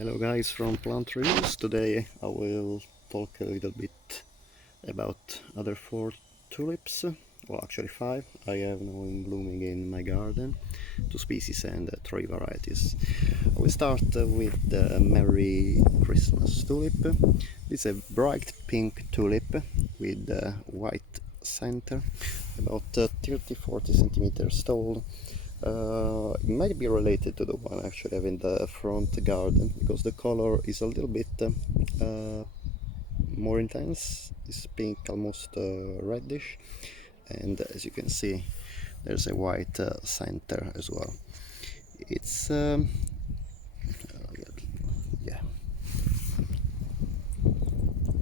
Hello guys from Plant Reviews. Today I will talk a little bit about other 4 tulips, well actually 5 I have now in blooming in my garden, 2 species and 3 varieties. I will start with the Merry Christmas tulip. This is a bright pink tulip with a white center, about 30-40 centimeters tall. It might be related to the one I actually have in the front garden, because the color is a little bit more intense. It's pink, almost reddish, and as you can see there's a white center as well. It's yeah,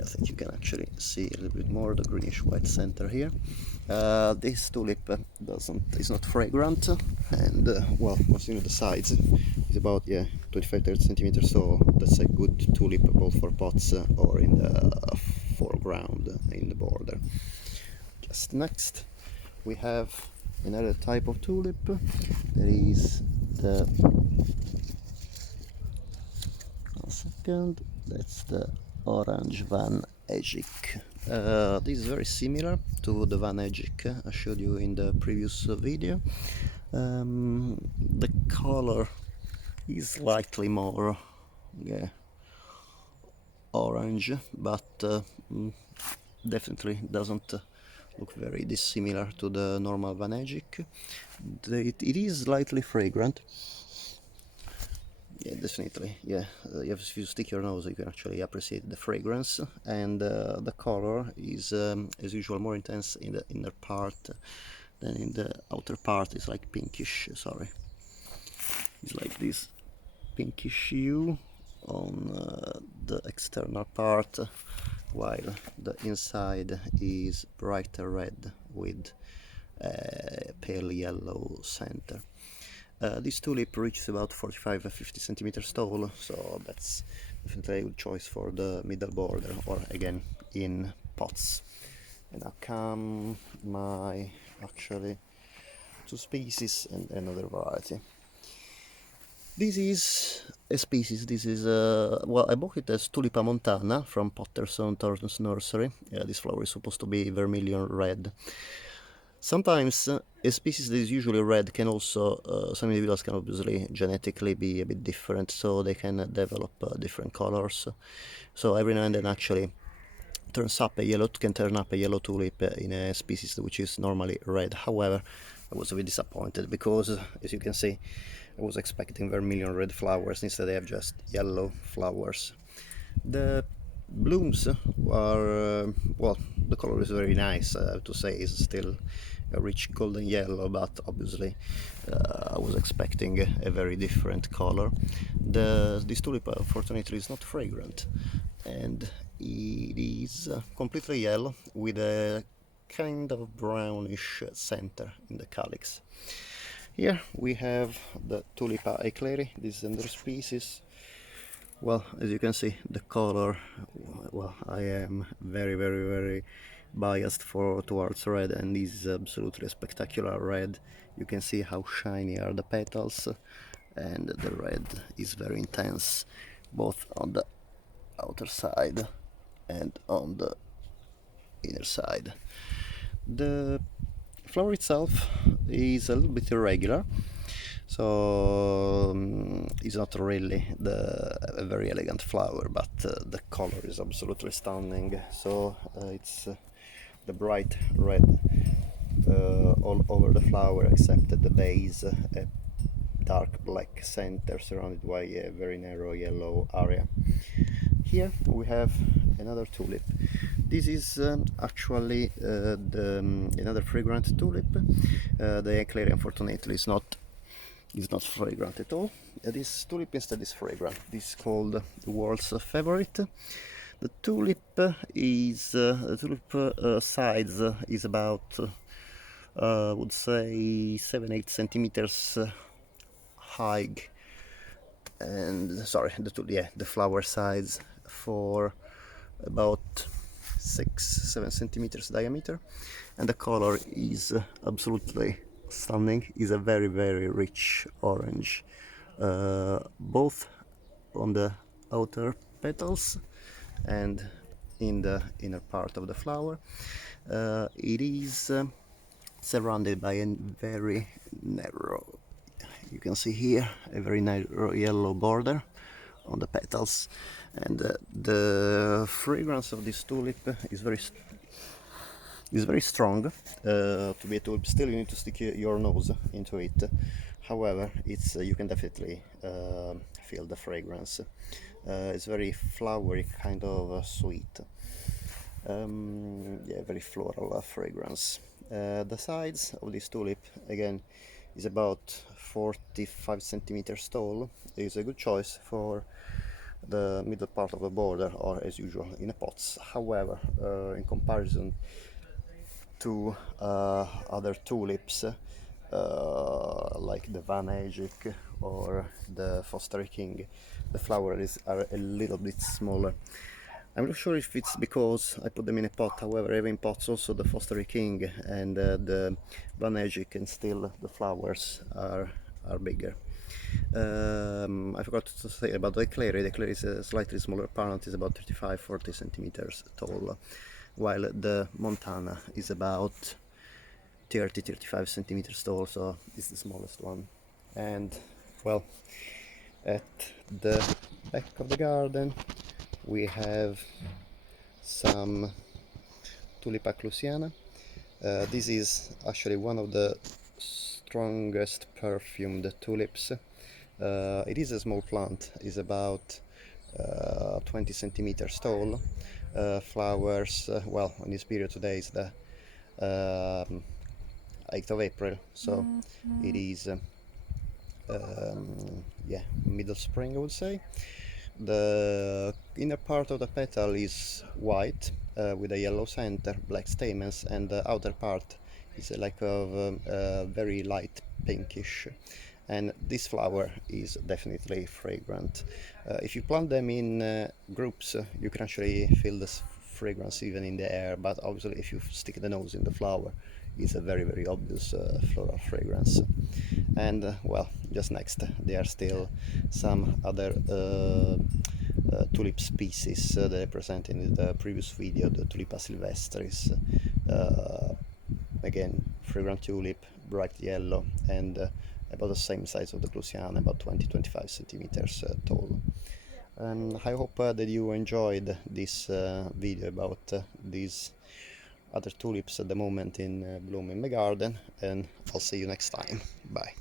I think you can actually see a little bit more the greenish white center here. This tulip is not fragrant, and well, considering the size, it's about 25-30 centimeters, so that's a good tulip both for pots or in the foreground in the border. Just next we have another type of tulip. There is the that's the orange Van Ejik. This is very similar to the Van Ejik I showed you in the previous video. The color is slightly more orange, but definitely doesn't look very dissimilar to the normal Van Ejik. It is slightly fragrant. Yeah, definitely. Yeah, if you stick your nose, you can actually appreciate the fragrance, and the color is, as usual, more intense in the inner part than in the outer part. It's like pinkish. Sorry, it's like this pinkish hue on the external part, while the inside is brighter red with a pale yellow center. This tulip reaches about 45-50 centimeters tall, so that's definitely a good choice for the middle border, or again in pots. And now come my actually 2 species and another variety. This is a species. This is well, I bought it as Tulipa montana from Potterson Thornton's nursery. This flower is supposed to be vermilion red. Sometimes a species that is usually red can also, some individuals can obviously genetically be a bit different, so they can develop different colors. So every now and then actually can turn up a yellow tulip in a species which is normally red. However, I was a bit disappointed because, as you can see, I was expecting vermilion red flowers. Instead they have just yellow flowers. The blooms are, well, the color is very nice, I have to say. It's still a rich golden yellow, but obviously I was expecting a very different color. This tulip unfortunately is not fragrant, and it is completely yellow with a kind of brownish center in the calyx. Here we have the Tulipa eichleri. This is another species. Well, as you can see, the color, well, I am very biased towards red, and this is absolutely a spectacular red. You can see how shiny are the petals, and the red is very intense, both on the outer side and on the inner side. The flower itself is a little bit irregular, so it's not really a very elegant flower, but the color is absolutely stunning. So it's the bright red all over the flower, except at the base, a dark black center surrounded by a very narrow yellow area. Here we have another tulip. This is actually another fragrant tulip. The eichleri unfortunately is not fragrant at all. This tulip instead is fragrant. This is called the world's favorite. The tulip size is about I would say 7-8 centimeters high, and sorry, the flower size for about 6-7 centimeters diameter, and the color is absolutely stunning. Is a very rich orange, both on the outer petals and in the inner part of the flower. It is surrounded by a very narrow, you can see here, a very narrow yellow border on the petals, and the fragrance of this tulip is very strong. To be a tulip, still you need to stick your nose into it. However, it's you can definitely feel the fragrance. It's very flowery, kind of sweet. Yeah, very floral fragrance. The size of this tulip, again, is about 45 centimeters tall. Is a good choice for the middle part of the border, or as usual in a pots. However, in comparison to other tulips, like the Van Ejik or the Foster King, the flowers are a little bit smaller. I'm not sure if it's because I put them in a pot. However, even in pots also the Foster King and the Van Ejik, and still the flowers are bigger. I forgot to say about the eichleri. The eichleri is a slightly smaller plant, is about 35-40 centimeters tall, while the Montana is about 30-35 centimeters tall, so it's the smallest one. And well, at the back of the garden we have some Tulipa clusiana. This is actually one of the strongest perfumed tulips. It is a small plant, is about 20 centimeters tall. Flowers, well, on this period today is the 8th of April, so it is yeah, middle spring, I would say. The inner part of the petal is white with a yellow center, black stamens, and the outer part is like a very light pinkish. And this flower is definitely fragrant. If you plant them in groups, you can actually feel this fragrance even in the air, but obviously if you stick the nose in the flower, it's a very obvious floral fragrance. And well, just next there are still some other tulip species that I presented in the previous video, the Tulipa sylvestris. Again, fragrant tulip, bright yellow, and about the same size of the clusiana, about 20-25 centimeters tall. And I hope that you enjoyed this video about these other tulips at the moment in bloom in my garden, and I'll see you next time. Bye.